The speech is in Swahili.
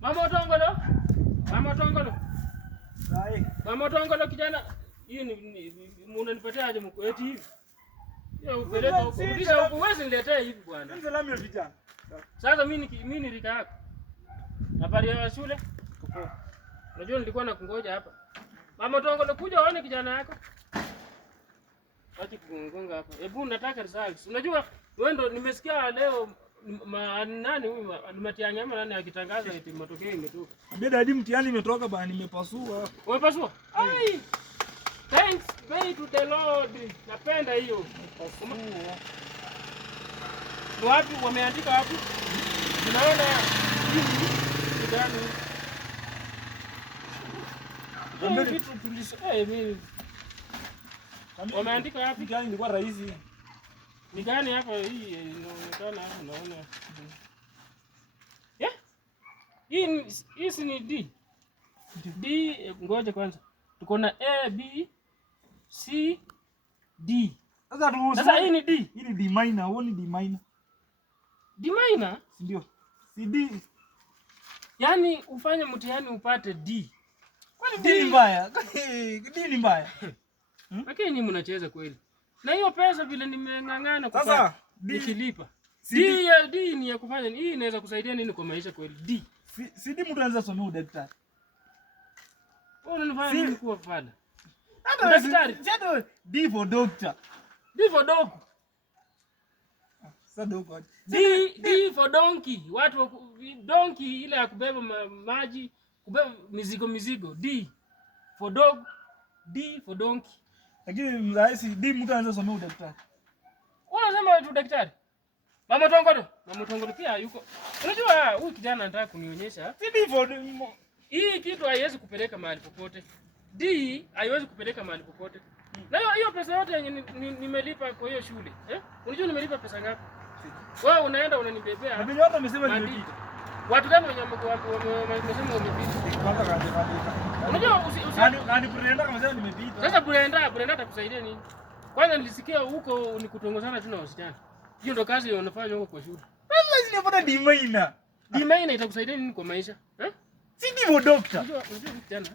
Mama Tongolo. Mama Tongolo. Sai. Mama Tongolo kijana. Hii ni unanipatia aje mko eti hivi? Yo upeleka huko. Rudisha huko uweze niletee hivi bwana. Ndio salamu ya vijana. Sasa mimi ni rika yako. Habari ya shule? Unajua nilikuwa nakungoja hapa. Mama Tongolo kuja uone kijana yako. Acha kugonga hapa. Hebu nataka results. Unajua wewe ndo nimesikia leo nani huyu Matiang'i ama nani akitangaza eti matokeo imetoka. Ambia dadi mtihani imetoka bana nimepasua. Umepasua? Ai. Thanks be to the Lord. Napenda hiyo. Pasua. Ni wapi wameandika wapi? Tunaona hivi ndani. Ambia vitu polisi. Mimi. Wameandika wapi? Mtihani ilikuwa rahisi. Ni gani hapa hii inaonekana hapa naona. Hii si ni D. D ngoja kwanza. Tuko na A, B, C, D. Sasa hii ni D. Hii ni D minor, huo ni D minor. D minor? Ndio. Si D. Yaani ufanye mtihani upate D. Kwani D ni mbaya? D ni mbaya. Lakini nyinyi mnacheza kweli. Na hiyo pesa vile nimeng'ang'ana kupata. Sasa nikilipa. D ni ya kufanya hii inaweza kusaidia nini kwa maisha kweli? D. Si D mtu anaweza somea udaktari. Wewe unanifanya nini kuwa fala? Daktari. D for doctor. D for dog. Sasa dog. D for donkey. Watu donkey ile ya kubeba maji, kubeba mizigo. D for dog. D for donkey. Lakini mzaisi D mtu anaweza somea udaktari. Unasema tu daktari? Mama Tongolo pia yuko. Unajua huyu kijana anataka kunionyesha. Si D for hii kitu haiwezi kupeleka mahali popote. D haiwezi kupeleka mahali popote. Na hiyo pesa yote yenye nimelipa kwa hiyo shule, unajua nimelipa pesa ngapi? Wewe unaenda unanibebea. Mimi watu wamesema nimepita. Watu gani wenye wamesema umepita? Kwanza kabisa. Unajua nani Brenda kama sasa nimepita. Sasa Brenda atakusaidia nini? Kwanza nilisikia huko ni kutongozana tu na wasichana. Hiyo ndo kazi unafanya huko kwa shule. Sasa nimepata D minor. D minor itakusaidia nini kwa maisha? Si D for doctor. Unajua kijana